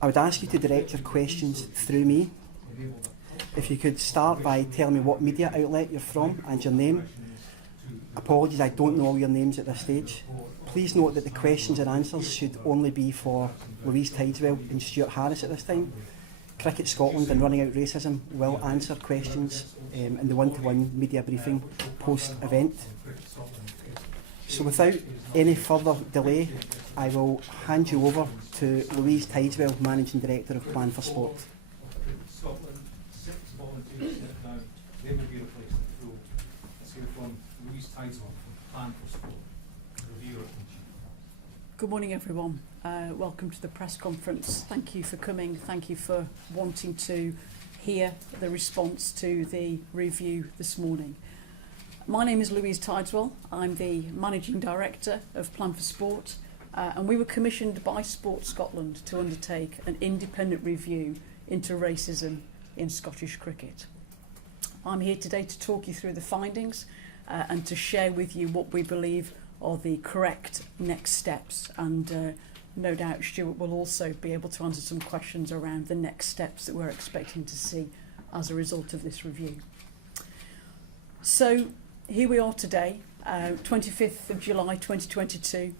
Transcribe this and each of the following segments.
I would ask you to direct your questions through me. If you could start by telling me what media outlet you're from and your name. Apologies, I don't know all your names at this stage. Please note that the questions and answers should only be for Louise Tideswell and Stuart Harris at this time. Cricket Scotland and Running Out Racism will answer questions in the one-to-one media briefing post-event. So without any further delay, I will hand you over to Louise Tideswell, Managing Director of Plan for Sport. Scotland, 6 volunteers step down, they will be replaced in full. Let's hear from Louise Tideswell from Plan for Sport. Reviewer. Good morning, everyone. Welcome to the press conference. Thank you for coming. Thank you for wanting to hear the response to the review this morning. My name is Louise Tideswell. I'm the Managing Director of Plan for Sport, and we were commissioned by Sport Scotland to undertake an independent review into racism in Scottish cricket. I'm here today to talk you through the findings and to share with you what we believe are the correct next steps, and no doubt Stuart will also be able to answer some questions around the next steps that we're expecting to see as a result of this review. So here we are today, 25th of July 2022,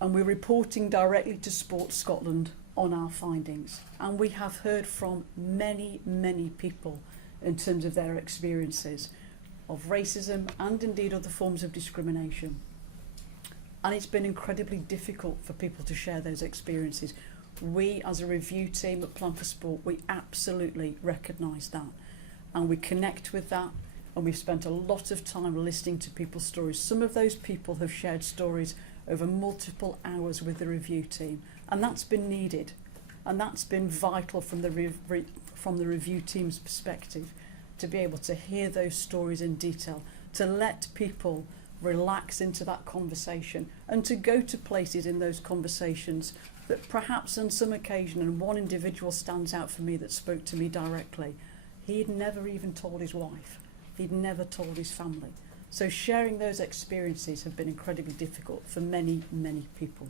and we're reporting directly to Sport Scotland on our findings, and we have heard from many people in terms of their experiences of racism and indeed other forms of discrimination. And it's been incredibly difficult for people to share those experiences. We as a review team at Plan for Sport, we absolutely recognise that, and we connect with that, and we've spent a lot of time listening to people's stories. Some of those people have shared stories over multiple hours with the review team, and that's been needed, and that's been vital from the review team's perspective, to be able to hear those stories in detail, to let people relax into that conversation, and to go to places in those conversations that perhaps on some occasion, and one individual stands out for me that spoke to me directly, he'd never even told his wife, he'd never told his family. So sharing those experiences have been incredibly difficult for many people.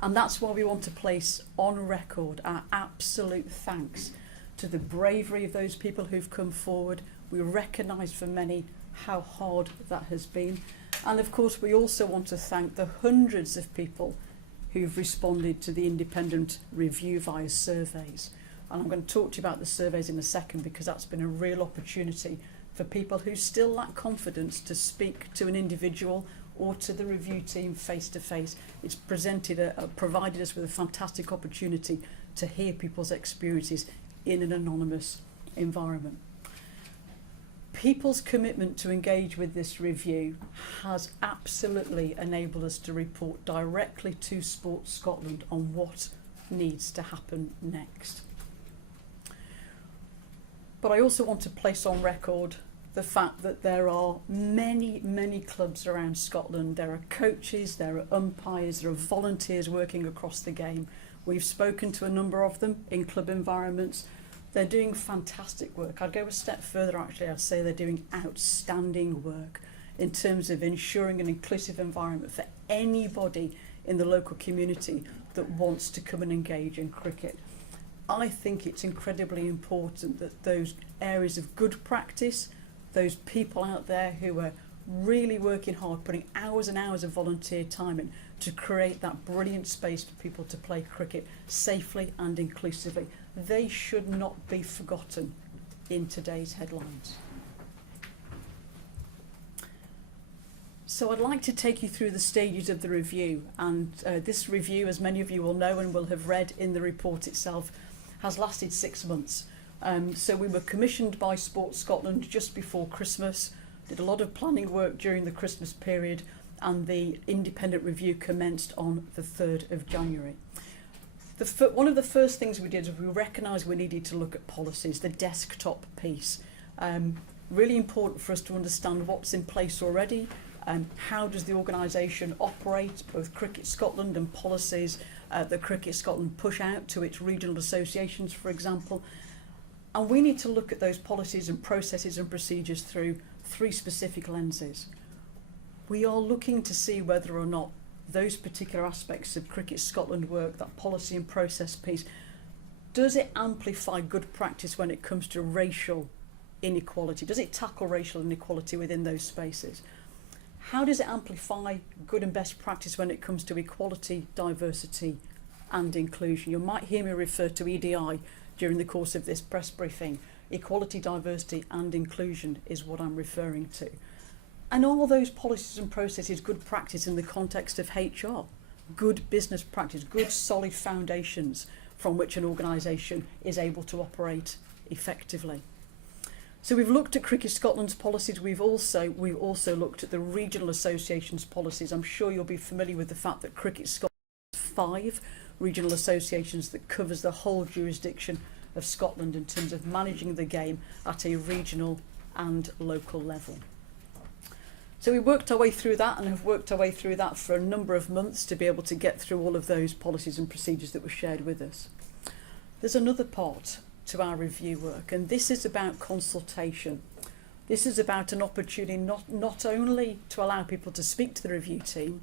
And that's why we want to place on record our absolute thanks to the bravery of those people who've come forward. We recognise for many how hard that has been. And of course, we also want to thank the hundreds of people who've responded to the independent review via surveys. And I'm going to talk to you about the surveys in a second, because that's been a real opportunity for people who still lack confidence to speak to an individual or to the review team face to face. It's provided us with a fantastic opportunity to hear people's experiences in an anonymous environment. People's commitment to engage with this review has absolutely enabled us to report directly to Sport Scotland on what needs to happen next. But I also want to place on record the fact that there are many clubs around Scotland. There are coaches, there are umpires, there are volunteers working across the game. We've spoken to a number of them in club environments. They're doing fantastic work. I'd go a step further actually, I'd say they're doing outstanding work in terms of ensuring an inclusive environment for anybody in the local community that wants to come and engage in cricket. I think it's incredibly important that those areas of good practice, those people out there who are really working hard, putting hours and hours of volunteer time in to create that brilliant space for people to play cricket safely and inclusively, they should not be forgotten in today's headlines. So I'd like to take you through the stages of the review, and this review, as many of you will know and will have read in the report itself, has lasted 6 months. So we were commissioned by Sport Scotland just before Christmas, did a lot of planning work during the Christmas period, and the independent review commenced on the 3rd of January. One of the first things we did was we recognised we needed to look at policies, the desktop piece. Really important for us to understand what's in place already, how does the organisation operate, both Cricket Scotland and policies that Cricket Scotland push out to its regional associations, for example. And we need to look at those policies and processes and procedures through 3 specific lenses. We are looking to see whether or not those particular aspects of Cricket Scotland work, that policy and process piece, does it amplify good practice when it comes to racial inequality? Does it tackle racial inequality within those spaces? How does it amplify good and best practice when it comes to equality, diversity and inclusion? You might hear me refer to EDI during the course of this press briefing. Equality, diversity and inclusion is what I'm referring to. And all those policies and processes good practice in the context of HR, good business practice, good solid foundations from which an organisation is able to operate effectively. So we've looked at Cricket Scotland's policies. We've also looked at the regional associations' policies. I'm sure you'll be familiar with the fact that Cricket Scotland has 5 regional associations that covers the whole jurisdiction of Scotland in terms of managing the game at a regional and local level. So we worked our way through that and have worked our way through that for a number of months to be able to get through all of those policies and procedures that were shared with us. There's another part to our review work, and this is about consultation. This is about an opportunity not only to allow people to speak to the review team,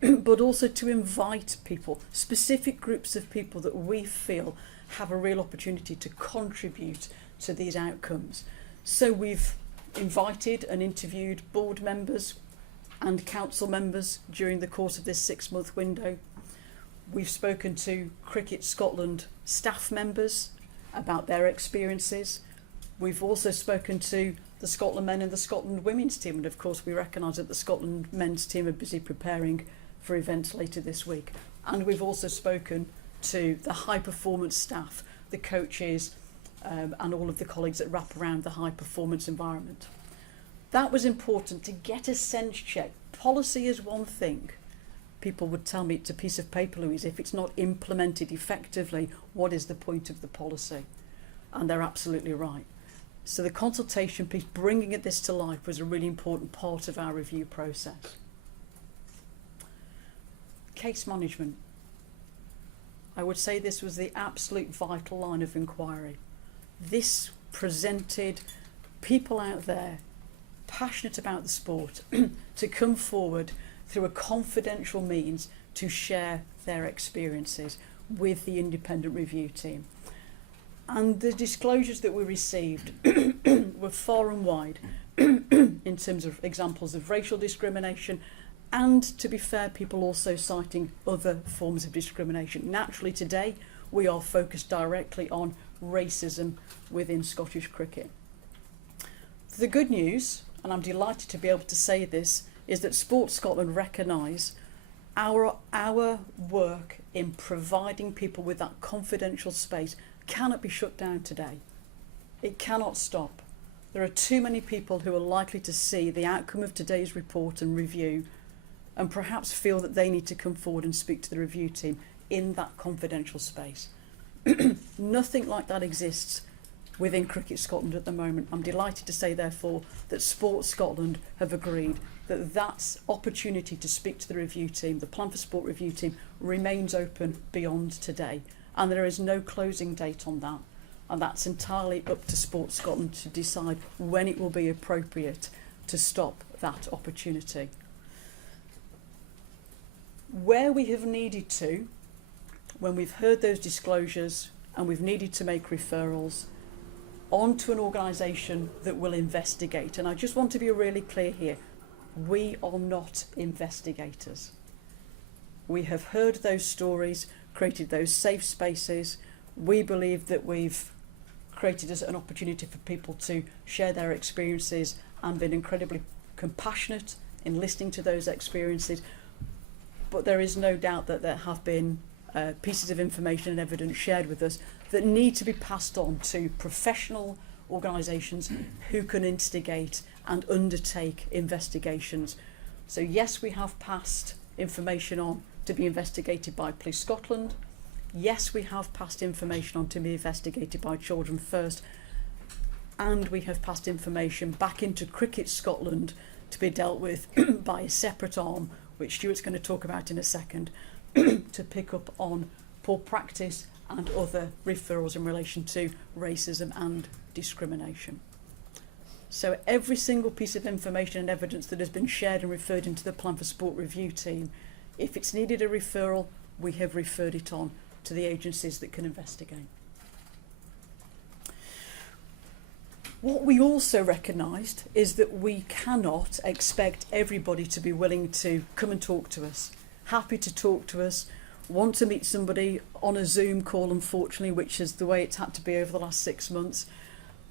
but also to invite people, specific groups of people that we feel have a real opportunity to contribute to these outcomes. So we've invited and interviewed board members and council members during the course of this 6-month window. We've spoken to Cricket Scotland staff members about their experiences. We've also spoken to the Scotland men and the Scotland women's team, and of course we recognise that the Scotland men's team are busy preparing for events later this week. And we've also spoken to the high performance staff, the coaches and all of the colleagues that wrap around the high performance environment. That was important to get a sense check. Policy is one thing. People would tell me it's a piece of paper, Louise. If it's not implemented effectively, what is the point of the policy? And they're absolutely right. So the consultation piece, bringing this to life, was a really important part of our review process. Case management. I would say this was the absolute vital line of inquiry. This presented people out there passionate about the sport to come forward through a confidential means to share their experiences with the independent review team. And the disclosures that we received were far and wide in terms of examples of racial discrimination, and to be fair, people also citing other forms of discrimination. Naturally today we are focused directly on racism within Scottish cricket. The good news, and I'm delighted to be able to say this, is that Sport Scotland recognise our work in providing people with that confidential space cannot be shut down today. It cannot stop. There are too many people who are likely to see the outcome of today's report and review and perhaps feel that they need to come forward and speak to the review team in that confidential space. Nothing like that exists within Cricket Scotland at the moment. I'm delighted to say, therefore, that Sport Scotland have agreed that that opportunity to speak to the review team, the Plan for Sport review team, remains open beyond today. And there is no closing date on that. And that's entirely up to Sport Scotland to decide when it will be appropriate to stop that opportunity. Where we have needed to, when we've heard those disclosures and we've needed to make referrals onto an organisation that will investigate, and I just want to be really clear here, we are not investigators. We have heard those stories, created those safe spaces. We believe that we've created an opportunity for people to share their experiences and been incredibly compassionate in listening to those experiences. But there is no doubt that there have been pieces of information and evidence shared with us that need to be passed on to professional organisations who can instigate and undertake investigations. So yes, we have passed information on to be investigated by Police Scotland. Yes, we have passed information on to be investigated by Children First. And we have passed information back into Cricket Scotland to be dealt with by a separate arm, which Stuart's going to talk about in a second, to pick up on poor practice and other referrals in relation to racism and discrimination. So every single piece of information and evidence that has been shared and referred into the Plan for Sport review team If it's needed a referral, we have referred it on to the agencies that can investigate. What we also recognised is that we cannot expect everybody to be willing to come and talk to us, happy to talk to us, want to meet somebody on a Zoom call, unfortunately, which is the way it's had to be over the last 6 months.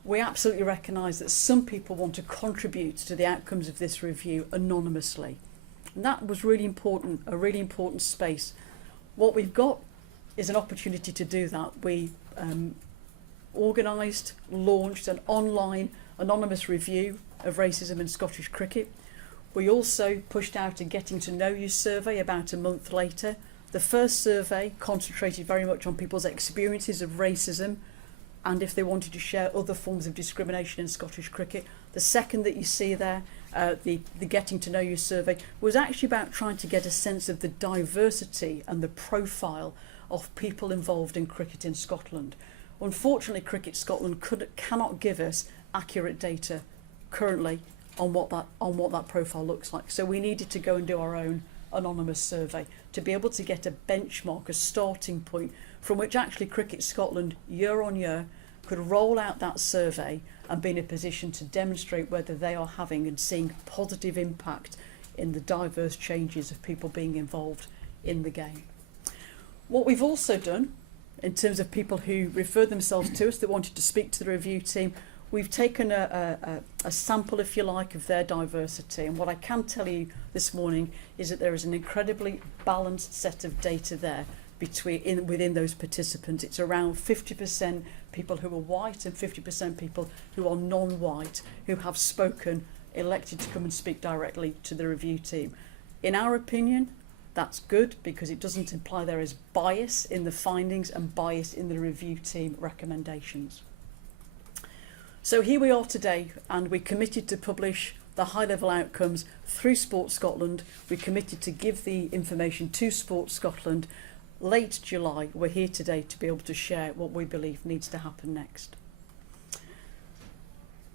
We absolutely recognise that some people want to contribute to the outcomes of this review anonymously. And that was really important, a really important space. What we've got is an opportunity to do that. We organised, launched an online anonymous review of racism in Scottish cricket. We also pushed out a Getting to Know You survey about a month later. The first survey concentrated very much on people's experiences of racism and if they wanted to share other forms of discrimination in Scottish cricket. The second that you see there, the Getting to Know You survey, was actually about trying to get a sense of the diversity and the profile of people involved in cricket in Scotland. Unfortunately, Cricket Scotland cannot give us accurate data currently on what that profile looks like. So we needed to go and do our own anonymous survey to be able to get a benchmark, a starting point from which actually Cricket Scotland year on year could roll out that survey and be in a position to demonstrate whether they are having and seeing positive impact in the diverse changes of people being involved in the game. What we've also done in terms of people who referred themselves to us that wanted to speak to the review team, we've taken a sample, if you like, of their diversity. And what I can tell you this morning is that there is an incredibly balanced set of data there within those participants. It's around 50% people who are white and 50% people who are non-white who have elected to come and speak directly to the review team. In our opinion, that's good because it doesn't imply there is bias in the findings and bias in the review team recommendations. So here we are today, and we committed to publish the high-level outcomes through Sport Scotland. We committed to give the information to Sport Scotland. Late July, we're here today to be able to share what we believe needs to happen next.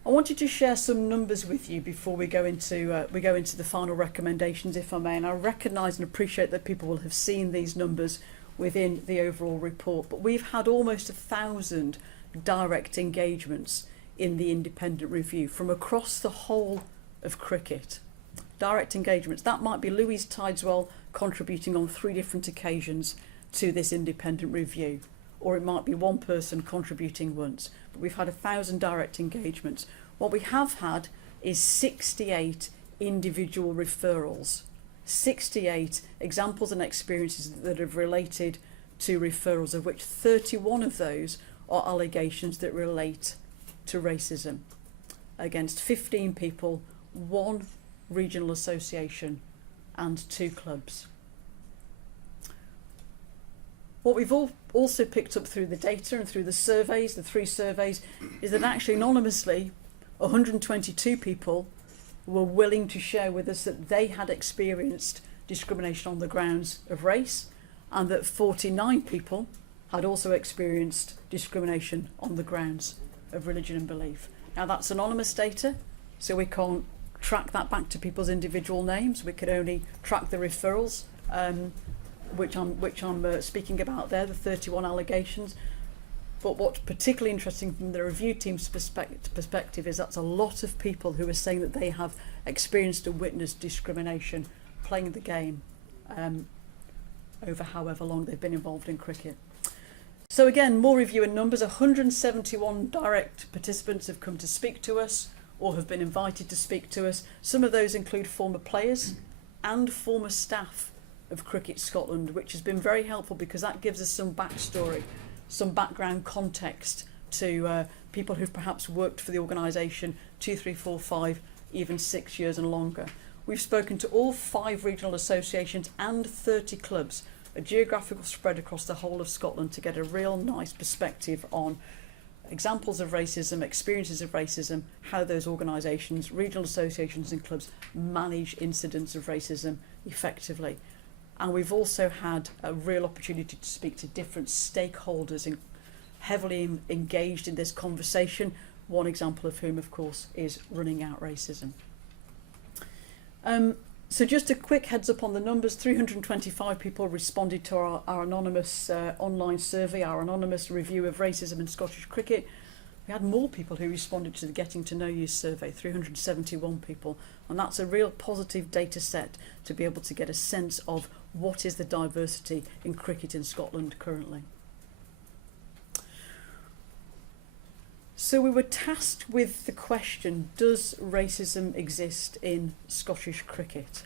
I wanted to share some numbers with you before we go into the final recommendations, if I may. And I recognise and appreciate that people will have seen these numbers within the overall report. But we've had almost 1,000 direct engagements in the independent review from across the whole of cricket. Direct engagements. That might be Louise Tideswell contributing on 3 different occasions to this independent review, or it might be one person contributing once. But we've had 1,000 direct engagements. What we have had is 68 individual referrals, 68 examples and experiences that have related to referrals, of which 31 of those are allegations that relate to racism against 15 people, 1 regional association and 2 clubs. What we've also picked up through the data and through the surveys, the 3 surveys, is that actually anonymously 122 people were willing to share with us that they had experienced discrimination on the grounds of race, and that 49 people had also experienced discrimination on the grounds of religion and belief. Now that's anonymous data, so we can't track that back to people's individual names. We can only track the referrals, which I'm speaking about there, the 31 allegations. But what's particularly interesting from the review team's perspective is that's a lot of people who are saying that they have experienced and witnessed discrimination playing the game over however long they've been involved in cricket. So again, more review in numbers. 171 direct participants have come to speak to us or have been invited to speak to us. Some of those include former players and former staff of Cricket Scotland, which has been very helpful because that gives us some backstory, some background context to people who've perhaps worked for the organisation 2, 3, 4, 5, even 6 years and longer. We've spoken to all 5 regional associations and 30 clubs, a geographical spread across the whole of Scotland, to get a real nice perspective on examples of racism, experiences of racism, how those organisations, regional associations and clubs manage incidents of racism effectively. And we've also had a real opportunity to speak to different stakeholders heavily engaged in this conversation, one example of whom, of course, is Running Out Racism. So just a quick heads up on the numbers. 325 people responded to our anonymous online survey, our anonymous review of racism in Scottish cricket. We had more people who responded to the Getting to Know You survey, 371 people. And that's a real positive data set to be able to get a sense of what is the diversity in cricket in Scotland currently. So we were tasked with the question, does racism exist in Scottish cricket?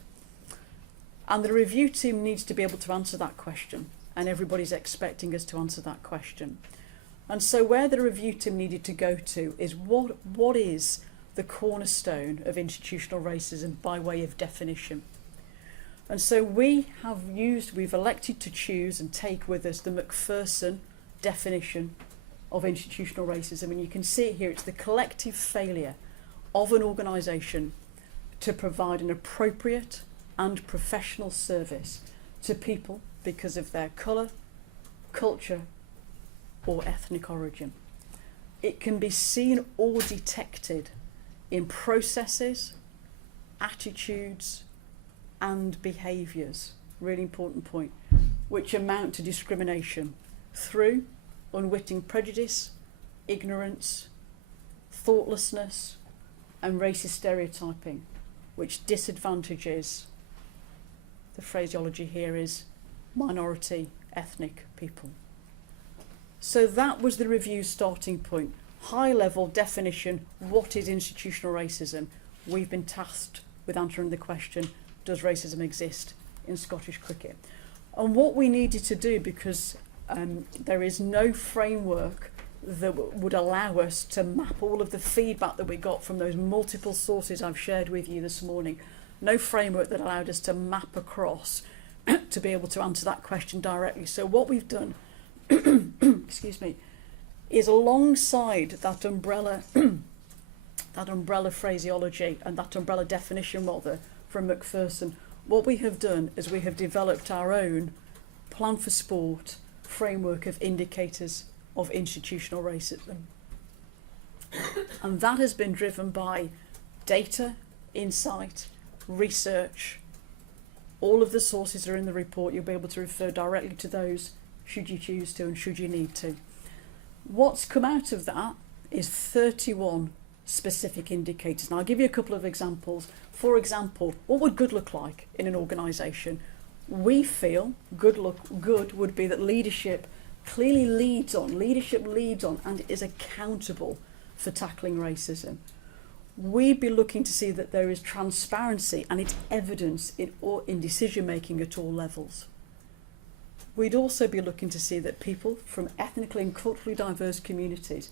And the review team needs to be able to answer that question, and everybody's expecting us to answer that question. And so where the review team needed to go to is what is the cornerstone of institutional racism by way of definition? And so we've elected to choose and take with us the Macpherson definition of institutional racism, and you can see it here. It's the collective failure of an organisation to provide an appropriate and professional service to people because of their colour, culture or ethnic origin. It can be seen or detected in processes, attitudes and behaviours, really important point, which amount to discrimination through unwitting prejudice, ignorance, thoughtlessness and racist stereotyping, which disadvantages, the phraseology here is minority ethnic people. So that was the review starting point. High level definition, what is institutional racism? We've been tasked with answering the question, does racism exist in Scottish cricket? And what we needed to do, because there is no framework that would allow us to map all of the feedback that we got from those multiple sources I've shared with you this morning. No framework that allowed us to map across to be able to answer that question directly. So what we've done, excuse me, is alongside that umbrella phraseology and that umbrella definition rather from Macpherson, what we have done is we have developed our own plan for sport framework of indicators of institutional racism. And that has been driven by data, insight, research. All of the sources are in the report. You'll be able to refer directly to those should you choose to and should you need to. What's come out of that is 31 specific indicators. Now I'll give you a couple of examples. For example, what would good look like in an organisation? We feel good would be that leadership clearly leads on and is accountable for tackling racism. We'd be looking to see that there is transparency and it's evidence in decision making at all levels. We'd also be looking to see that people from ethnically and culturally diverse communities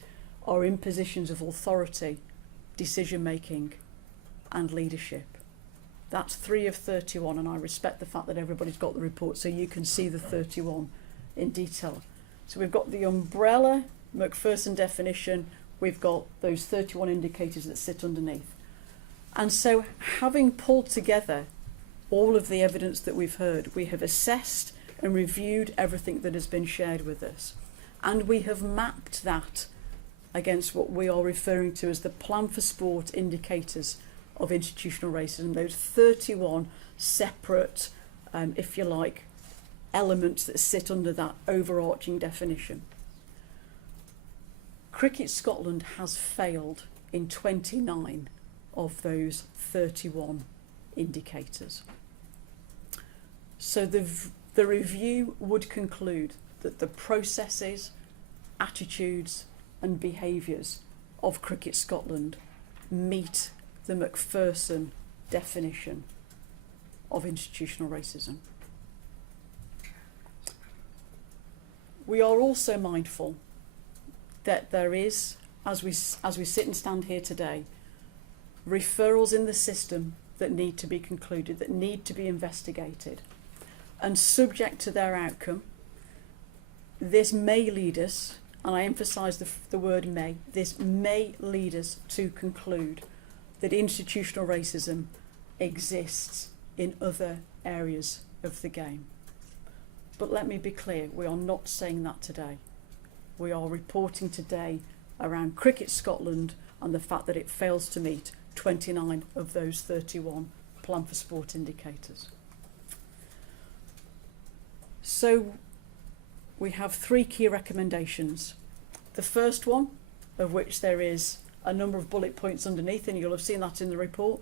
are in positions of authority, decision making and leadership. That's 3 of 31, and I respect the fact that everybody's got the report so you can see the 31 in detail. So we've got the umbrella Macpherson definition, we've got those 31 indicators that sit underneath. And so having pulled together all of the evidence that we've heard, we have assessed and reviewed everything that has been shared with us. And we have mapped that against what we are referring to as the plan for sport indicators of institutional racism, those 31 separate, if you like, elements that sit under that overarching definition. Cricket Scotland has failed in 29 of those 31 indicators. So the review would conclude that the processes, attitudes and behaviours of Cricket Scotland meet the Macpherson definition of institutional racism. We are also mindful that there is, as we sit and stand here today, referrals in the system that need to be concluded, that need to be investigated. And subject to their outcome, this may lead us, and I emphasise the word may, this may lead us to conclude that institutional racism exists in other areas of the game. But let me be clear, we are not saying that today. We are reporting today around Cricket Scotland and the fact that it fails to meet 29 of those 31 plan for sport indicators. So we have 3 key recommendations. The first one, of which there is a number of bullet points underneath, and you'll have seen that in the report.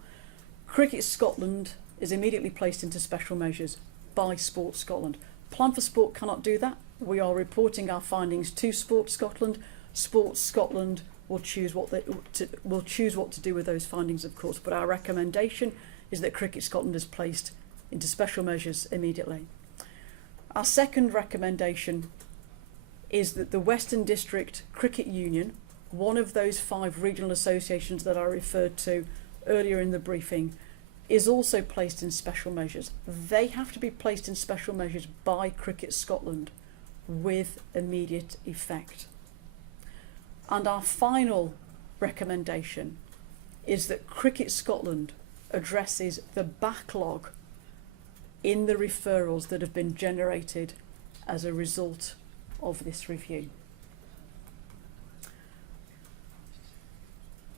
Cricket Scotland is immediately placed into special measures by Sport Scotland. Plan for Sport cannot do that. We are reporting our findings to Sport Scotland. Sport Scotland will choose what to do with those findings, of course, but our recommendation is that Cricket Scotland is placed into special measures immediately. Our second recommendation is that the Western District Cricket Union, one of those 5 regional associations that I referred to earlier in the briefing, is also placed in special measures. They have to be placed in special measures by Cricket Scotland with immediate effect. And our final recommendation is that Cricket Scotland addresses the backlog in the referrals that have been generated as a result of this review.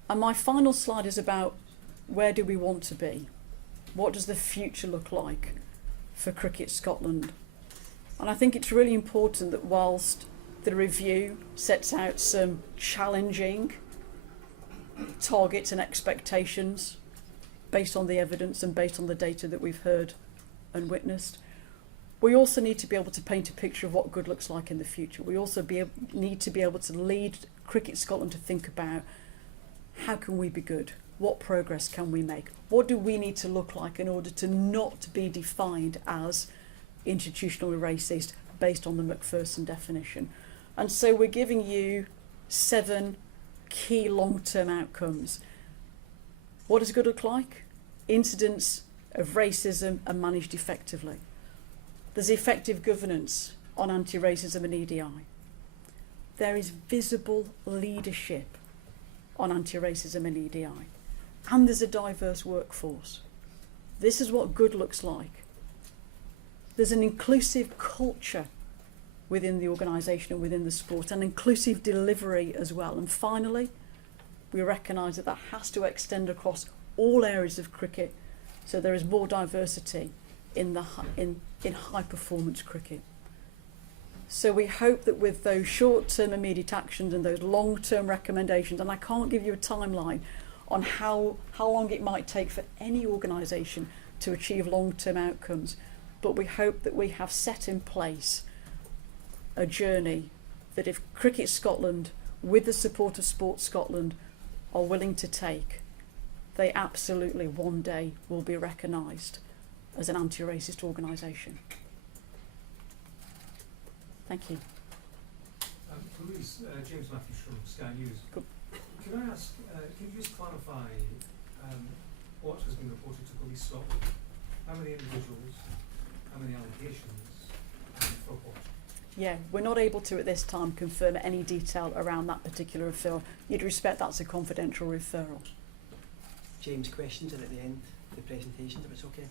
And my final slide is about where do we want to be? What does the future look like for Cricket Scotland? And I think it's really important that whilst the review sets out some challenging targets and expectations based on the evidence and based on the data that we've heard and witnessed, we also need to be able to paint a picture of what good looks like in the future. We also need to be able to lead Cricket Scotland to think about how can we be good? What progress can we make? What do we need to look like in order to not be defined as institutionally racist based on the Macpherson definition? And so we're giving you 7 key long-term outcomes. What does good look like? Incidents of racism are managed effectively. There's effective governance on anti-racism and EDI. There is visible leadership on anti-racism and EDI. And there's a diverse workforce. This is what good looks like. There's an inclusive culture within the organisation and within the sport, and inclusive delivery as well. And finally, we recognise that has to extend across all areas of cricket, so there is more diversity in high performance cricket. So we hope that with those short-term immediate actions and those long-term recommendations, and I can't give you a timeline on how long it might take for any organisation to achieve long-term outcomes, but we hope that we have set in place a journey that if Cricket Scotland, with the support of Sport Scotland, are willing to take, they absolutely one day will be recognised as an anti-racist organisation. Thank you. Louise, James Matthews from Sky News. Good. Can I ask, can you just clarify what has been reported to Police Scotland? How many individuals, how many allegations, and for what? Yeah, we're not able to at this time confirm any detail around that particular referral. You'd respect that's a confidential referral. James, questions are at the end of the presentation, if it's okay.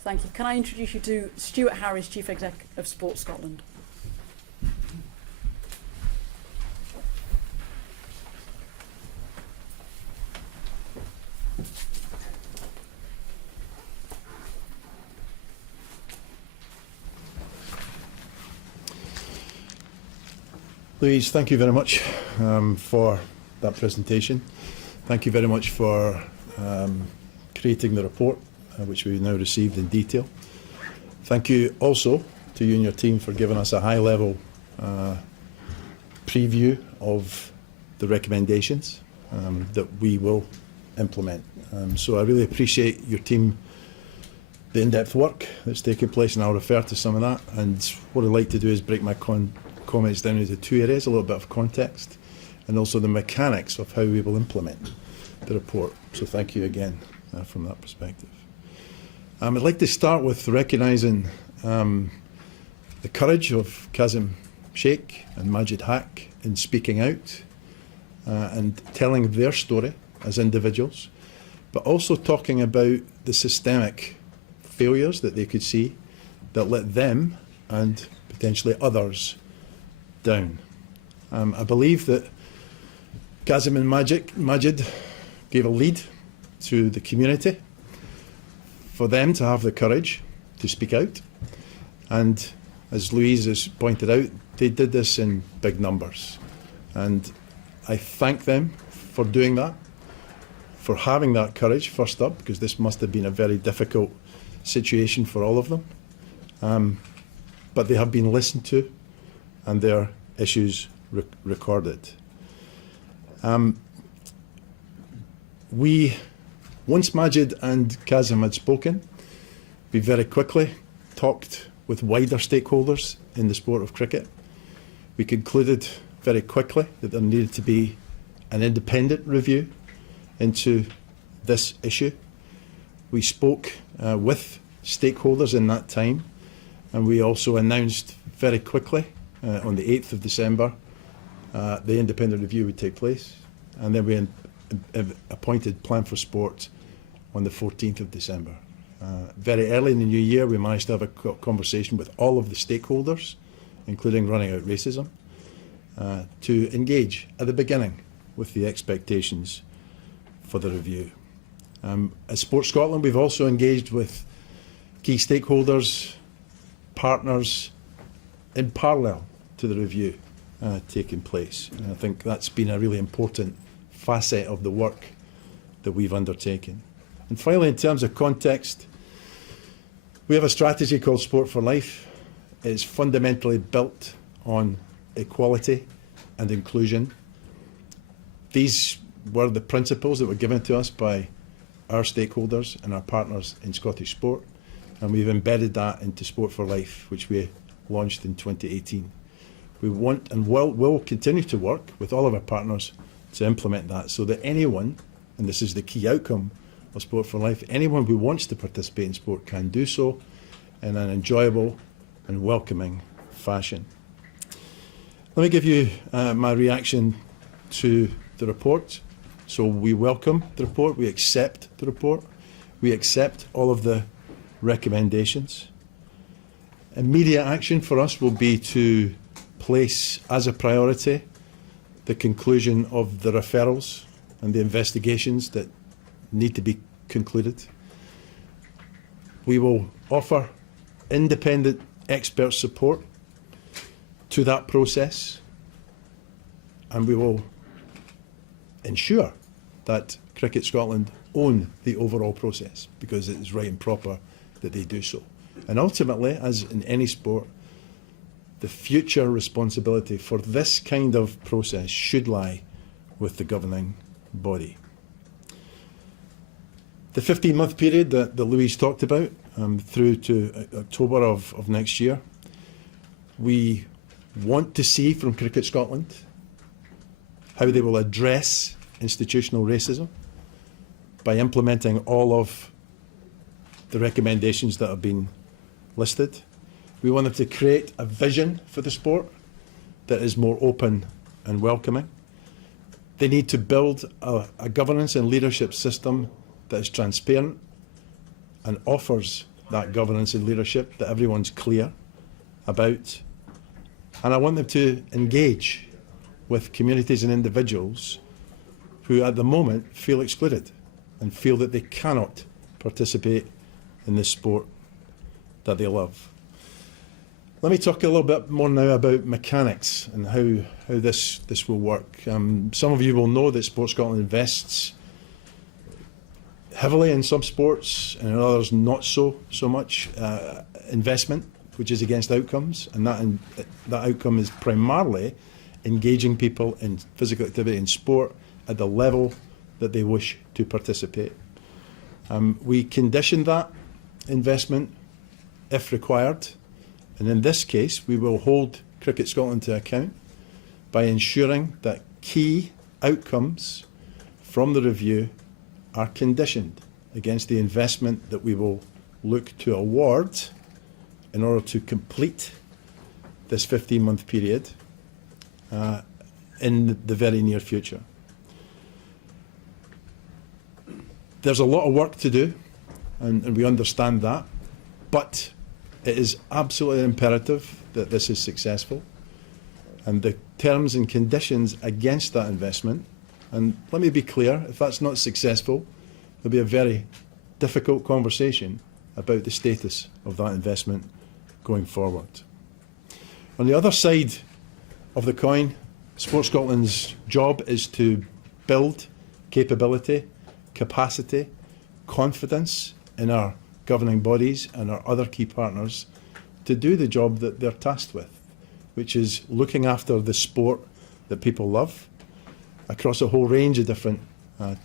Thank you. Can I introduce you to Stuart Harris, Chief Exec of Sport Scotland? Louise, thank you very much for that presentation. Thank you very much for creating the report, which we've now received in detail. Thank you also to you and your team for giving us a high-level preview of the recommendations that we will implement. So I really appreciate your team, the in-depth work that's taking place, and I'll refer to some of that. And what I'd like to do is break my comments down into 2 areas, a little bit of context and also the mechanics of how we will implement the report. So thank you again from that perspective. I'd like to start with recognising the courage of Kazim Sheikh and Majid Haq in speaking out and telling their story as individuals, but also talking about the systemic failures that they could see that let them and potentially others down. I believe that Kazim and Majid gave a lead to the community for them to have the courage to speak out. And as Louise has pointed out, they did this in big numbers. And I thank them for doing that, for having that courage first up, because this must have been a very difficult situation for all of them. But they have been listened to and their issues recorded. Once Majid and Kazim had spoken, we very quickly talked with wider stakeholders in the sport of cricket. We concluded very quickly that there needed to be an independent review into this issue. We spoke with stakeholders in that time, and we also announced very quickly on the 8th of December the independent review would take place, and then we appointed Plan for Sport on the 14th of December. Very early in the new year, we managed to have a conversation with all of the stakeholders, including Running Out Racism, to engage at the beginning with the expectations for the review. At Sport Scotland, we've also engaged with key stakeholders, partners, in parallel to the review taking place. And I think that's been a really important facet of the work that we've undertaken. And finally, in terms of context, we have a strategy called Sport for Life. It's fundamentally built on equality and inclusion. These were the principles that were given to us by our stakeholders and our partners in Scottish sport, and we've embedded that into Sport for Life, which we launched in 2018. We want and will continue to work with all of our partners to implement that, so that anyone, and this is the key outcome of Sport for Life, anyone who wants to participate in sport can do so in an enjoyable and welcoming fashion. Let me give you my reaction to the report. So we welcome the report, we accept the report, we accept all of the recommendations. Immediate action for us will be to place as a priority the conclusion of the referrals and the investigations that need to be concluded. We will offer independent expert support to that process, and we will ensure that Cricket Scotland own the overall process, because it is right and proper that they do so. And ultimately, as in any sport, the future responsibility for this kind of process should lie with the governing body. The 15-month period that Louise talked about, through to October of next year, we want to see from Cricket Scotland how they will address institutional racism by implementing all of the recommendations that have been listed. We want them to create a vision for the sport that is more open and welcoming. They need to build a governance and leadership system that is transparent and offers that governance and leadership that everyone's clear about. And I want them to engage with communities and individuals who at the moment feel excluded and feel that they cannot participate in this sport that they love. Let me talk a little bit more now about mechanics and how this will work. Some of you will know that Sport Scotland invests heavily in some sports and in others not so much investment, which is against outcomes, and that outcome is primarily engaging people in physical activity in sport at the level that they wish to participate. We condition that investment if required, and in this case we will hold Cricket Scotland to account by ensuring that key outcomes from the review are conditioned against the investment that we will look to award in order to complete this 15-month period in the very near future. There's a lot of work to do, and we understand that, but it is absolutely imperative that this is successful, and the terms and conditions against that investment And let me be clear, if that's not successful, there'll be a very difficult conversation about the status of that investment going forward. On the other side of the coin, Sport Scotland's job is to build capability, capacity, confidence in our governing bodies and our other key partners to do the job that they're tasked with, which is looking after the sport that people love across a whole range of different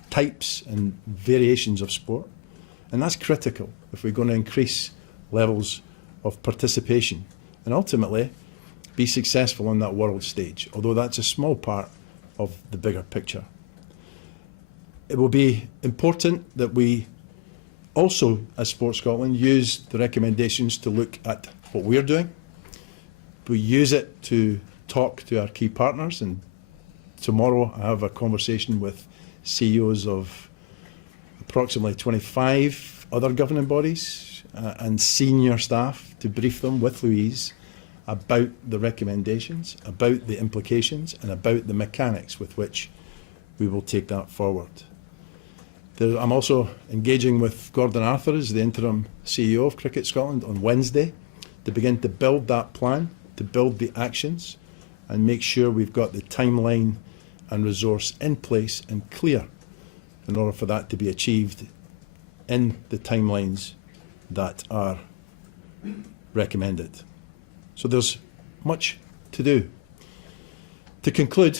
types and variations of sport. And that's critical if we're going to increase levels of participation and ultimately be successful on that world stage, although that's a small part of the bigger picture. It will be important that we also, as Sport Scotland, use the recommendations to look at what we're doing. We use it to talk to our key partners, and tomorrow I have a conversation with CEOs of approximately 25 other governing bodies and senior staff to brief them with Louise about the recommendations, about the implications, and about the mechanics with which we will take that forward. I'm also engaging with Gordon Arthur as the interim CEO of Cricket Scotland on Wednesday to begin to build that plan, to build the actions, and make sure we've got the timeline and resource in place and clear in order for that to be achieved in the timelines that are recommended. So there's much to do. To conclude,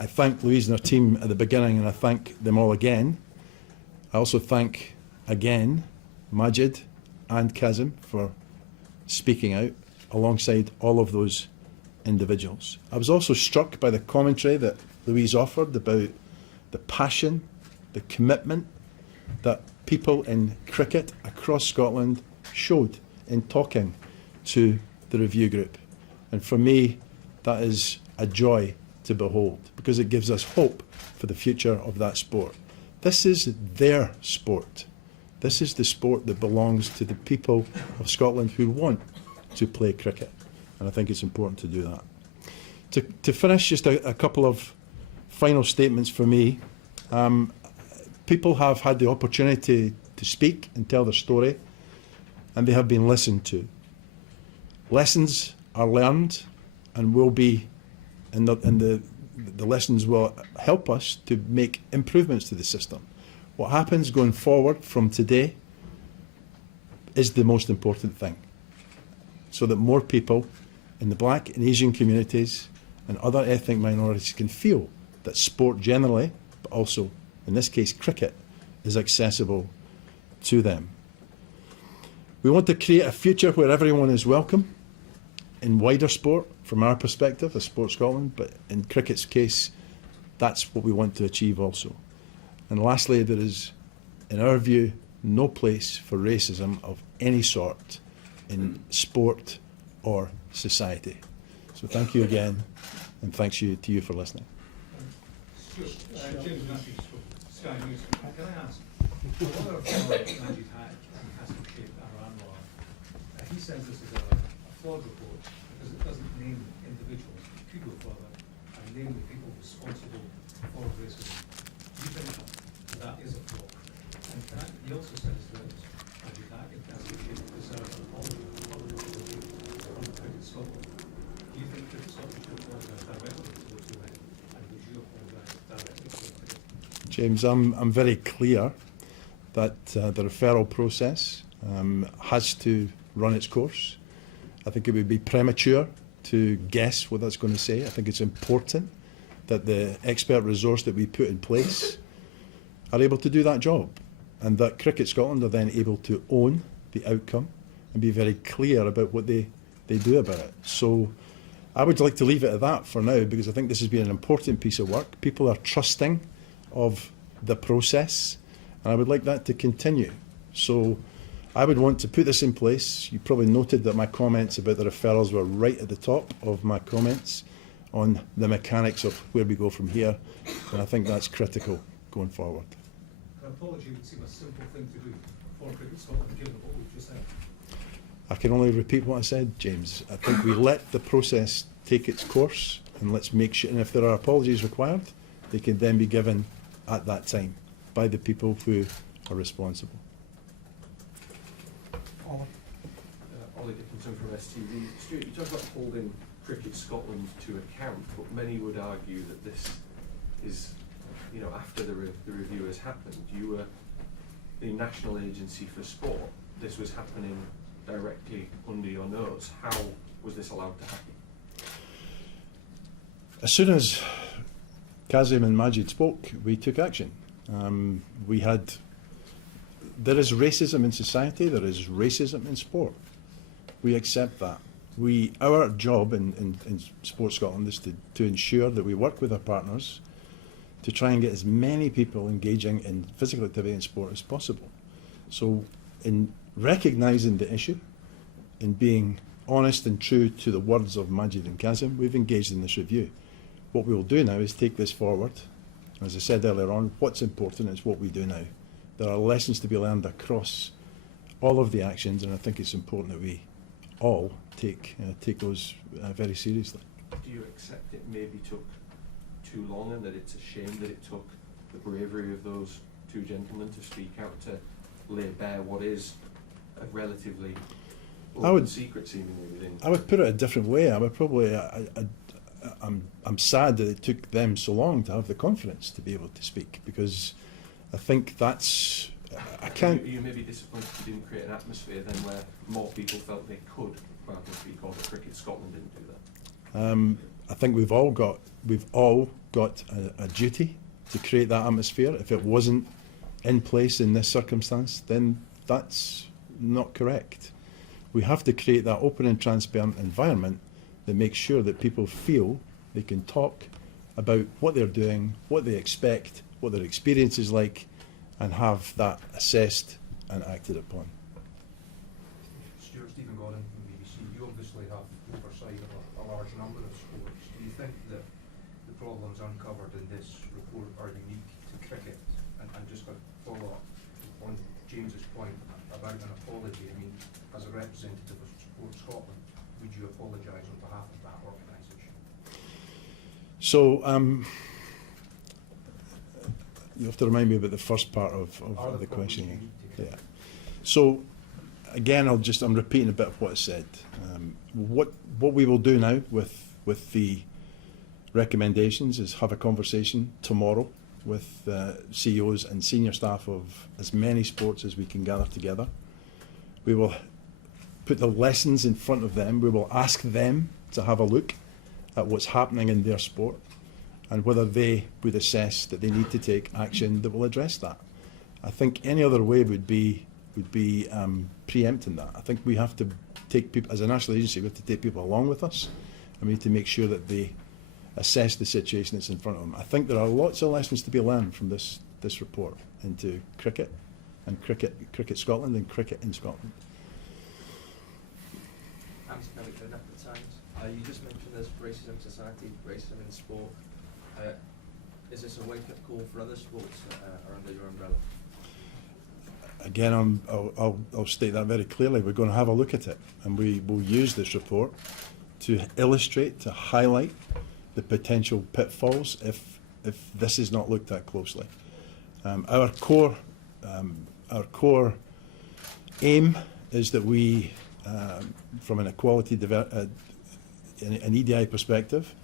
I thank Louise and her team at the beginning, and I thank them all again. I also thank again Majid and Kazim for speaking out alongside all of those individuals. I was also struck by the commentary that Louise offered about the passion, the commitment that people in cricket across Scotland showed in talking to the review group. And for me, that is a joy to behold, because it gives us hope for the future of that sport. This is their sport. This is the sport that belongs to the people of Scotland who want to play cricket. And I think it's important to do that. To finish, just a couple of final statements for me. People have had the opportunity to speak and tell their story, and they have been listened to. Lessons are learned and will be, and the lessons will help us to make improvements to the system. What happens going forward from today is the most important thing, so that more people in the Black and Asian communities and other ethnic minorities can feel that sport generally, but also in this case cricket, is accessible to them. We want to create a future where everyone is welcome in wider sport, from our perspective as Sport Scotland, but in cricket's case, that's what we want to achieve also. And lastly, there is, in our view, no place for racism of any sort in sport or society. So thank you again, and thanks to you for listening. Stuart, James Matthews from Sky News. Can I ask, a lot of Majid Hassan Sheikh Anwar, he says this is a flawed report because it doesn't name individuals. It could go further and name the people responsible for racism. Do you think that is a flaw? And he also says that Majid Hassan Sheikh deserves an apology from Cricket Scotland. Do you think Cricket Scotland should apologise directly to the two men, and would you apologise directly to them? James, I'm very clear that the referral process has to run its course. I think it would be premature to guess what that's going to say. I think it's important that the expert resource that we put in place are able to do that job, and that Cricket Scotland are then able to own the outcome and be very clear about what they do about it. So I would like to leave it at that for now, because I think this has been an important piece of work. People are trusting of the process, and I would like that to continue. So I would want to put this in place. You probably noted that my comments about the referrals were right at the top of my comments on the mechanics of where we go from here, and I think that's critical going forward. An apology would seem a simple thing to do for Cricket Scotland, given what we've just said. I can only repeat what I said, James. I think we let the process take its course, and let's make sure, and if there are apologies required, they can then be given at that time by the people who are responsible. Ollie Dickinson from STV. Stuart, you talk about holding Cricket Scotland to account, but many would argue that this is, you know, after the review has happened. You were the National Agency for Sport. This was happening directly under your nose. How was this allowed to happen? As soon as Kazim and Majid spoke, we took action. There is racism in society, there is racism in sport. We accept that. Our job in Sport Scotland is to ensure that we work with our partners to try and get as many people engaging in physical activity and sport as possible. So in recognising the issue, in being honest and true to the words of Majid and Kazim, we've engaged in this review. What we will do now is take this forward. As I said earlier on, what's important is what we do now. There are lessons to be learned across all of the actions, and I think it's important that we all take those very seriously. Do you accept it maybe took too long, and that it's a shame that it took the bravery of those two gentlemen to speak out, to lay bare what is a relatively open secret seemingly within? I would put it a different way. I would probably, I'm sad that it took them so long to have the confidence to be able to speak, because I think that's, I can't... You may be disappointed you didn't create an atmosphere then where more people felt they could rather than speak, or that Cricket Scotland didn't do that. I think we've all got a duty to create that atmosphere. If it wasn't in place in this circumstance, then that's not correct. We have to create that open and transparent environment that makes sure that people feel they can talk about what they're doing, what they expect, what their experience is like, and have that assessed and acted upon. Stuart, Stephen Gordon from BBC. You obviously have oversight of a large number of sports. Do you think that the problems uncovered in this report are unique to cricket? And just a follow-up on James's point about an apology. I mean, as a representative of Sport Scotland, would you apologise on behalf of that organisation? So, you have to remind me about the first part of the question. Yeah. So, again, I'm repeating a bit of what I said. What we will do now with the recommendations is have a conversation tomorrow with CEOs and senior staff of as many sports as we can gather together. We will put the lessons in front of them. We will ask them to have a look at what's happening in their sport and whether they would assess that they need to take action that will address that. I think any other way would be preempting that. I think we have to take people, as a national agency, we have to take people along with us, and we need to make sure that they assess the situation that's in front of them. I think there are lots of lessons to be learned from this report into cricket, and cricket Scotland and cricket in Scotland. I'm Smelly Good at the Times. You just mentioned there's racism in society, racism in sport. Is this a wake-up call for other sports that are under your umbrella? Again, I'll state that very clearly. We're going to have a look at it, and we will use this report to illustrate, to highlight the potential pitfalls if this is not looked at closely. Our core aim is that we, from an equality an EDI perspective,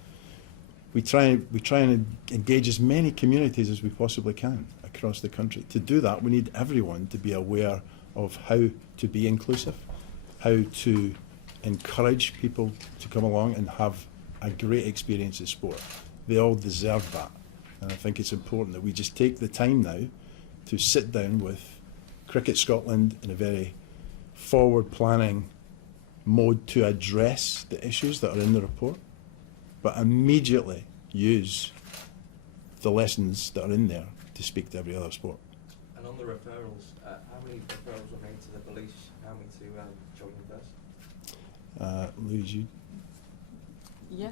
we try and engage as many communities as we possibly can across the country. To do that, we need everyone to be aware of how to be inclusive, how to encourage people to come along and have a great experience in sport. They all deserve that. And I think it's important that we just take the time now to sit down with Cricket Scotland in a very forward planning mode to address the issues that are in the report, but immediately use the lessons that are in there to speak to every other sport. And on the referrals, how many referrals were made to the police? How many to Children First? Louise, you? Yeah.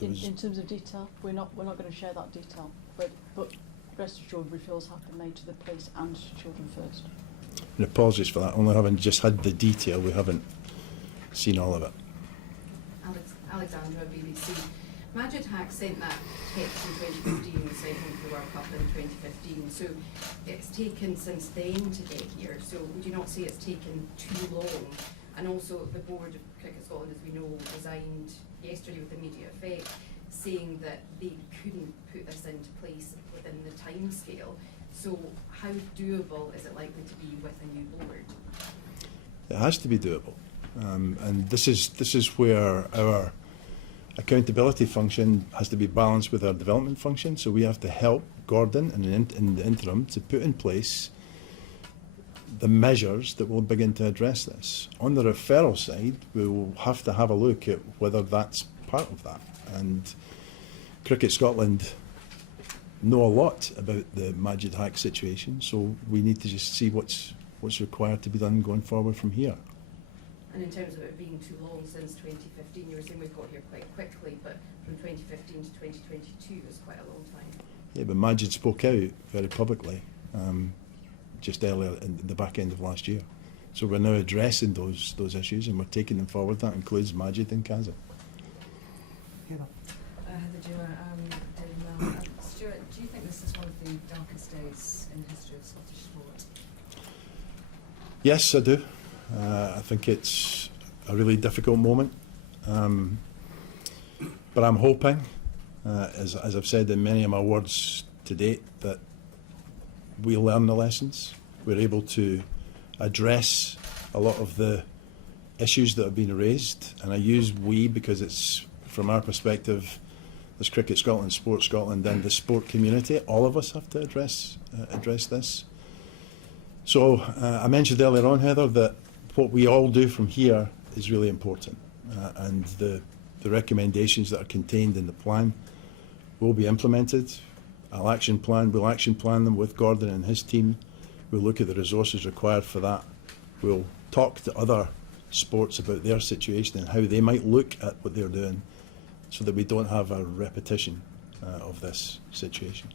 In terms of detail, we're not going to share that detail, but rest assured, referrals have been made to the police and Children First. And apologies for that. Only having just had the detail, we haven't seen all of it. Alexandra, BBC. Majid Haq sent that text in 2015 and sent home for the World Cup in 2015. So it's taken since then to get here. So would you not say it's taken too long? And also the Board of Cricket Scotland, as we know, resigned yesterday with immediate effect, saying that they couldn't put this into place within the time scale. So how doable is it likely to be with a new board? It has to be doable, and this is where our accountability function has to be balanced with our development function. So we have to help Gordon in the interim to put in place the measures that will begin to address this. On the referral side, we will have to have a look at whether that's part of that. And Cricket Scotland know a lot about the Majid Haq situation, so we need to just see what's required to be done going forward from here. And in terms of it being too long since 2015, you were saying we've got here quite quickly, but from 2015 to 2022 is quite a long time. Yeah, but Majid spoke out very publicly just earlier in the back end of last year. So we're now addressing those issues and we're taking them forward. That includes Majid and Kaza. Heather. Heather Dewar, Daily Mail. Stuart, do you think this is one of the darkest days in the history of Scottish sport? Yes, I do. I think it's a really difficult moment. But I'm hoping, as I've said in many of my words to date, that we learn the lessons. We're able to address a lot of the issues that have been raised. And I use we because it's, from our perspective, there's Cricket Scotland, Sport Scotland and the sport community. All of us have to address this. So I mentioned earlier on, Heather, that what we all do from here is really important. And the recommendations that are contained in the plan will be implemented. We'll action plan them with Gordon and his team. We'll look at the resources required for that. We'll talk to other sports about their situation and how they might look at what they're doing so that we don't have a repetition of this situation.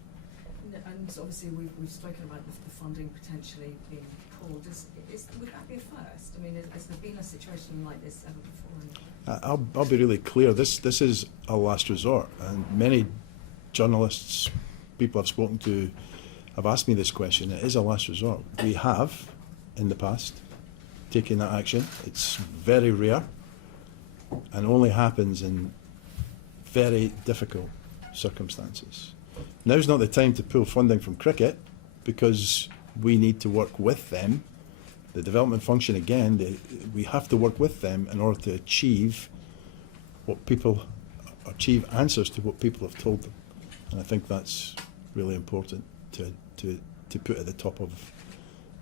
And obviously we've spoken about the funding potentially being pulled. Would that be a first? I mean, has there been a situation like this ever before? I'll be really clear. This is a last resort, and many journalists, people I've spoken to, have asked me this question. It is a last resort. We have, in the past, taken that action. It's very rare, and only happens in very difficult circumstances. Now's not the time to pull funding from cricket because we need to work with them. The development function, again, we have to work with them in order to achieve answers to what people have told them. And I think that's really important to put at the top of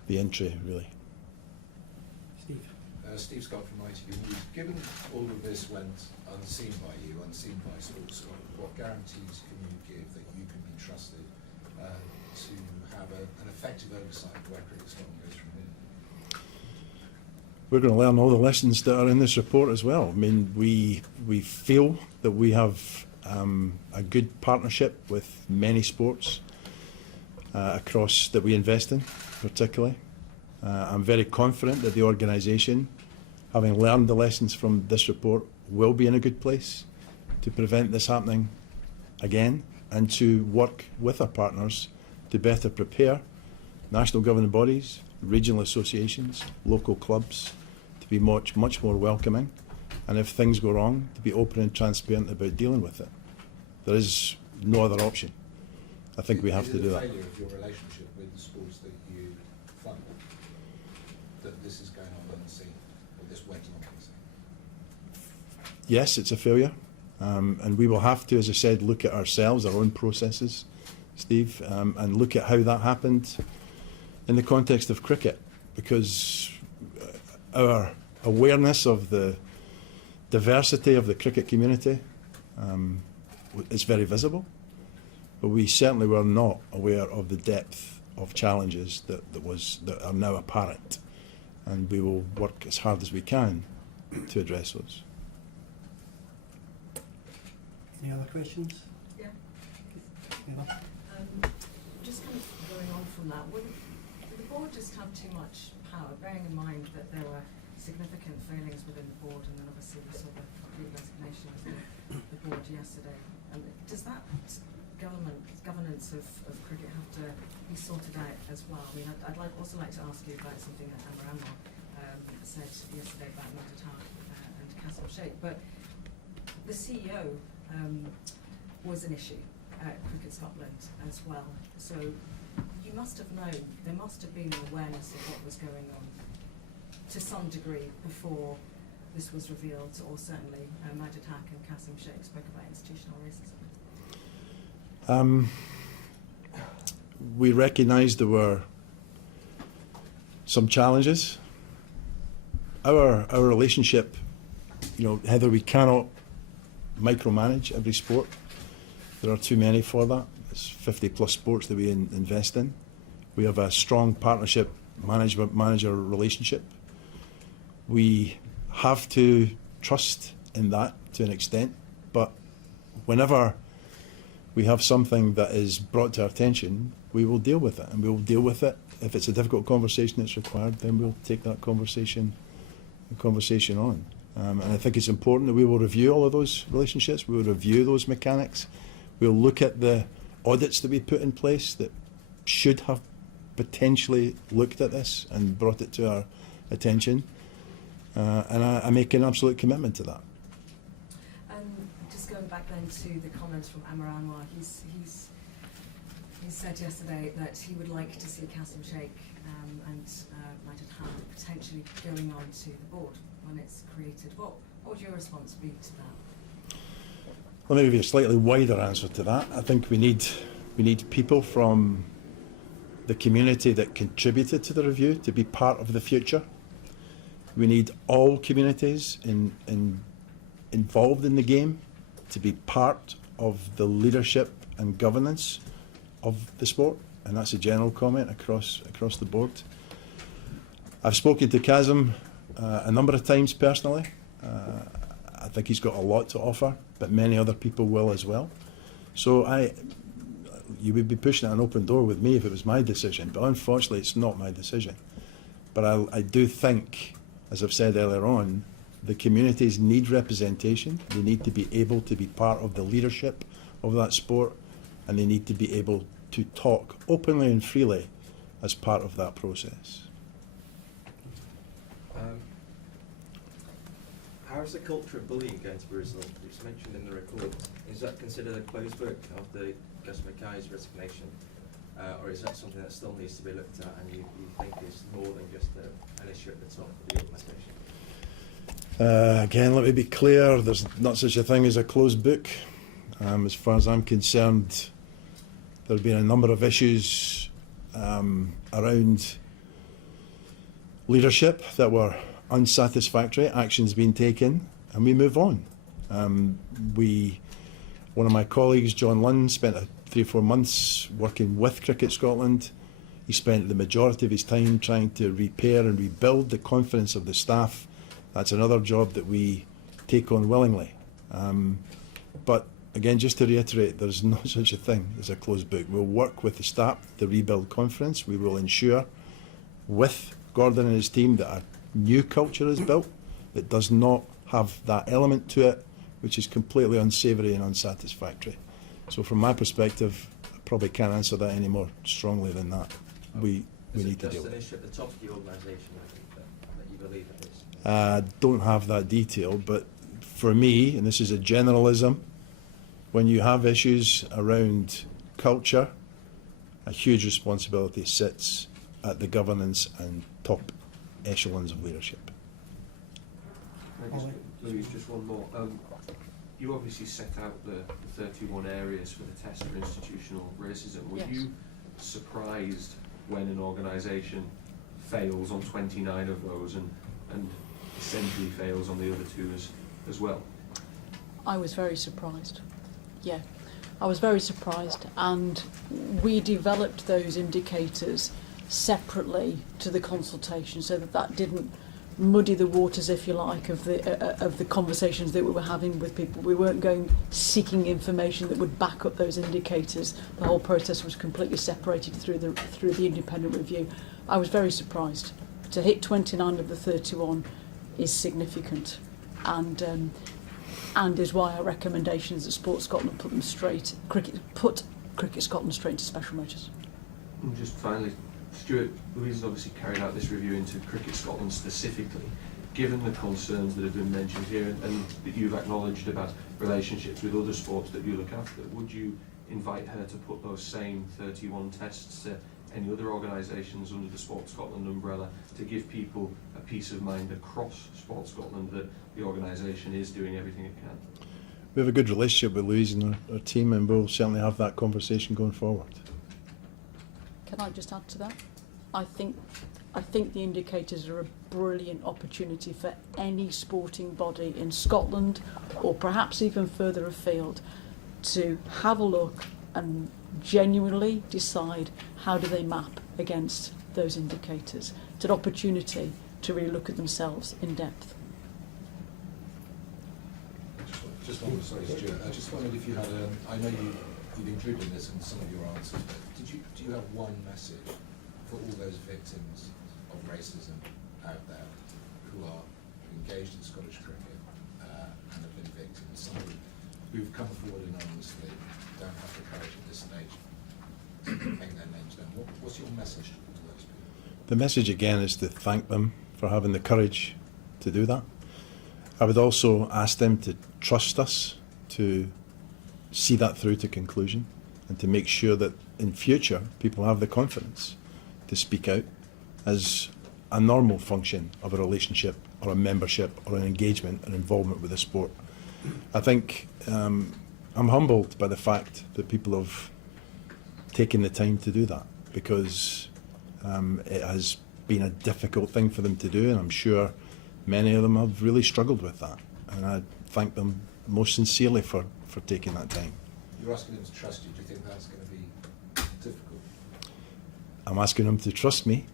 the entry, really. Steve. Steve Scott from ITV. Given all of this went unseen by you, unseen by Sport Scotland, what guarantees can you give that you can be trusted to have an effective oversight of where Cricket Scotland goes from here? We're going to learn all the lessons that are in this report as well. I mean, we feel that we have a good partnership with many sports across that we invest in, particularly. I'm very confident that the organisation, having learned the lessons from this report, will be in a good place to prevent this happening again and to work with our partners to better prepare national governing bodies, regional associations, local clubs to be much more welcoming, and if things go wrong, to be open and transparent about dealing with it. There is no other option. I think we have to do that. Is it a failure of your relationship with the sports that you fund that this is going on unseen, or this went on unseen? Yes, it's a failure, and we will have to, as I said, look at ourselves, our own processes, Steve, and look at how that happened in the context of cricket, because our awareness of the diversity of the cricket community is very visible, but we certainly were not aware of the depth of challenges that are now apparent, and we will work as hard as we can to address those. Any other questions? Yeah. Heather? Just kind of going on from that, would the board just have too much power, bearing in mind that there were significant failings within the board, and then obviously we saw the complete resignation of the board yesterday. Does that governance of cricket have to be sorted out as well? I mean, I'd also like to ask you about something that Amar said yesterday about Majid and Kasim Sheikh, but the CEO was an issue at Cricket Scotland as well. So you must have known, there must have been an awareness of what was going on to some degree before this was revealed, or certainly Majid and Kasim Sheikh spoke about institutional racism. We recognised there were some challenges. Our relationship, Heather, we cannot micromanage every sport. There are too many for that. There's 50 plus sports that we invest in. We have a strong partnership manager relationship. We have to trust in that to an extent, but whenever we have something that is brought to our attention, we will deal with it, and we will deal with it. If it's a difficult conversation that's required, then we'll take that conversation on. And I think it's important that we will review all of those relationships. We will review those mechanics. We'll look at the audits that we put in place that should have potentially looked at this and brought it to our attention. And I make an absolute commitment to that. Just going back then to the comments from Amar Anwar, he said yesterday that he would like to see Kasim Sheikh and Majid potentially going on to the board when it's created. What would your response be to that? Well, maybe a slightly wider answer to that. I think we need people from the community that contributed to the review to be part of the future. We need all communities involved in the game to be part of the leadership and governance of the sport, and that's a general comment across the board. I've spoken to Kasim a number of times personally. I think he's got a lot to offer, but many other people will as well. So you would be pushing at an open door with me if it was my decision, but unfortunately it's not my decision. But I do think, as I've said earlier on, the communities need representation. They need to be able to be part of the leadership of that sport, and they need to be able to talk openly and freely as part of that process. How is the culture of bullying going to be resolved? It's mentioned in the report. Is that considered a closed book after Gus Mackay's resignation? Or is that something that still needs to be looked at, and you think is more than just an issue at the top of the organisation? Again, let me be clear, there's not such a thing as a closed book. As far as I'm concerned, there have been a number of issues around leadership that were unsatisfactory, actions being taken, and we move on. One of my colleagues, John Lunn, spent 3 or 4 months working with Cricket Scotland. He spent the majority of his time trying to repair and rebuild the confidence of the staff. That's another job that we take on willingly. But again, just to reiterate, there's no such a thing as a closed book. We'll work with the staff to rebuild confidence. We will ensure with Gordon and his team that a new culture is built that does not have that element to it, which is completely unsavoury and unsatisfactory. So from my perspective, I probably can't answer that any more strongly than that. We need to deal with it. Is it just an issue at the top of the organisation, I think, that you believe it is? I don't have that detail, but for me, and this is a generalism, when you have issues around culture, a huge responsibility sits at the governance and top echelons of leadership. Louise, just one more. You obviously set out the 31 areas for the test for institutional racism. Were you surprised when an organisation fails on 29 of those and essentially fails on the other 2 as well? I was very surprised. Yeah, I was very surprised, and we developed those indicators separately to the consultation so that didn't muddy the waters, if you like, of the conversations that we were having with people. We weren't going seeking information that would back up those indicators. The whole process was completely separated through the independent review. I was very surprised to hit 29 of the 31 is significant, and is why our recommendation is that Sport Scotland put Cricket Scotland straight into special measures. And just finally, Stuart, Louise has obviously carried out this review into Cricket Scotland specifically. Given the concerns that have been mentioned here and that you've acknowledged about relationships with other sports that you look after, would you invite her to put those same 31 tests to any other organisations under the Sport Scotland umbrella to give people a peace of mind across Sport Scotland that the organisation is doing everything it can? We have a good relationship with Louise and our team, and we'll certainly have that conversation going forward. Can I just add to that? I think the indicators are a brilliant opportunity for any sporting body in Scotland, or perhaps even further afield, to have a look and genuinely decide how do they map against those indicators. It's an opportunity to really look at themselves in depth. Just wondered, sorry, Stuart, I just wondered if you had I know you've included this in some of your answers, but do you have one message for all those victims of racism out there who are engaged in Scottish cricket and have been victims, some who've come forward anonymously, don't have the courage at this stage to make their names known? What's your message to all those people? The message again is to thank them for having the courage to do that. I would also ask them to trust us, to see that through to conclusion, and to make sure that in future people have the confidence to speak out as a normal function of a relationship or a membership or an engagement and involvement with the sport. I think I'm humbled by the fact that people have taken the time to do that, because it has been a difficult thing for them to do, and I'm sure many of them have really struggled with that, and I thank them most sincerely for taking that time. You're asking them to trust you. Do you think that's going to be difficult? I'm asking them to trust me.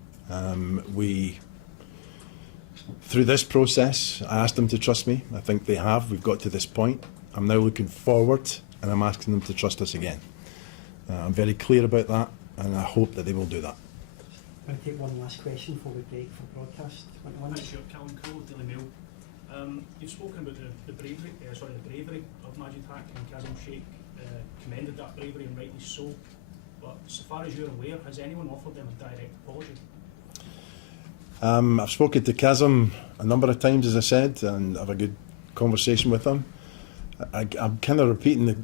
Through this process, I asked them to trust me. I think they have. We've got to this point. I'm now looking forward, and I'm asking them to trust us again. I'm very clear about that, and I hope that they will do that. I'm going to take one last question before we break for broadcast. Hi, Stuart. Callum Cole, Daily Mail. You've spoken about the bravery of Majid Haq, and Kazim Sheikh commended that bravery, and rightly so. But so far as you're aware, has anyone offered them a direct apology? I've spoken to Kazim a number of times, as I said, and have a good conversation with him. I'm kind of repeating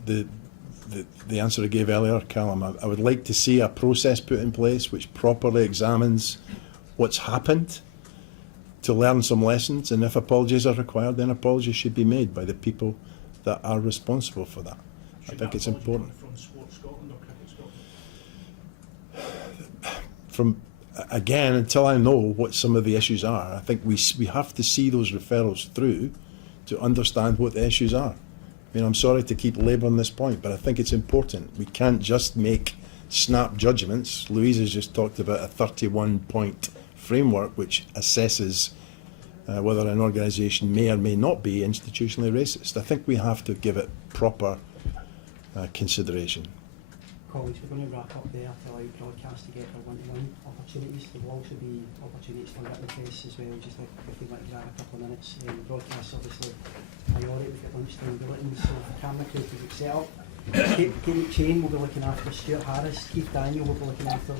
the answer I gave earlier, Callum. I would like to see a process put in place which properly examines what's happened, to learn some lessons, and if apologies are required, then apologies should be made by the people that are responsible for that. I think it's important. From Sport Scotland or Cricket From Scotland? again, until I know what some of the issues are, I think we have to see those referrals through to understand what the issues are. I mean, I'm sorry to keep labouring this point, but I think it's important. We can't just make snap judgments. Louise has just talked about a 31-point framework which assesses whether an organisation may or may not be institutionally racist. I think we have to give it proper consideration. Colleagues, we're going to wrap up there to allow broadcast to get their one-to-one opportunities. There will also be opportunities for written press as well, just like if we want to grab a couple of minutes. The broadcast obviously priority, we've got lunchtime bulletins, so the camera crew to get set up. Kate Chain will be looking after Stuart Harris, Keith Daniel will be looking after